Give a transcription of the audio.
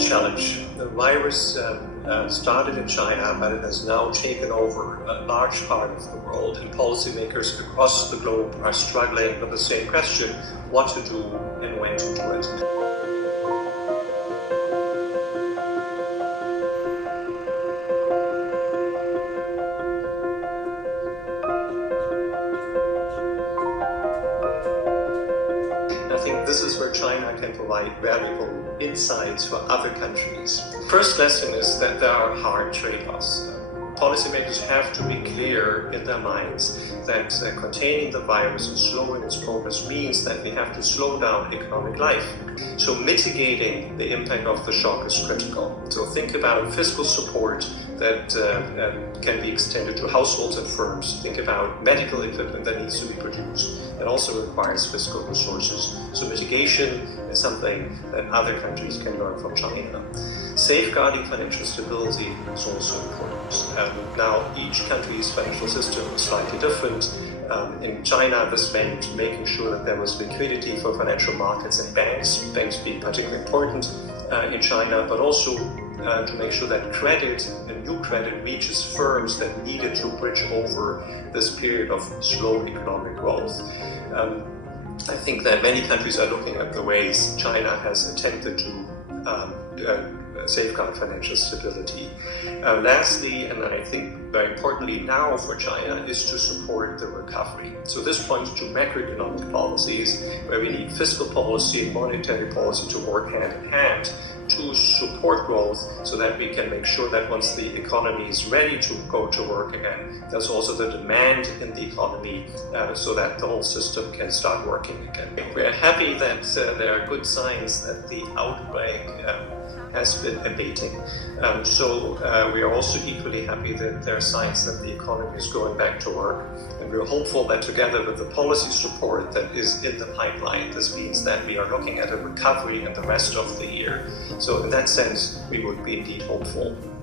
challenge. The virus started in China, but it has now taken over a large part of the world, and policymakers across the globe are struggling with the same question: what to do and when to do it. I think this is where China can provide valuable insights for other countries. First lesson is that there are hard trade-offs. Policymakers have to be clear in their minds that containing the virus and slowing its progress means that we have to slow down economic life. So mitigating the impact of the shock is critical. So think about fiscal support that can be extended to households and firms. Think about medical equipment that needs to be produced. That also requires fiscal resources. So mitigation is something that other countries can learn from China. Safeguarding financial stability is also important. Now, each country's financial system is slightly different. In China, this meant making sure that there was liquidity for financial markets and banks being particularly important in China, but also to make sure that credit and new credit reaches firms that needed to bridge over this period of slow economic growth. I think that many countries are looking at the ways China has attempted to safeguard financial stability. Lastly, and I think very importantly now for China, is to support the recovery. So this points to macroeconomic policies where we need fiscal policy and monetary policy to work hand in hand to support growth so that we can make sure that once the economy is ready to go to work again, there's also the demand in the economy so that the whole system can start working again. We're happy that there are good signs that the outbreak has been abating. So we are also equally happy that there are signs that the economy is going back to work. And we're hopeful that together with the policy support that is in the pipeline, this means that we are looking at a recovery in the rest of the year. So in that sense, we would be indeed hopeful.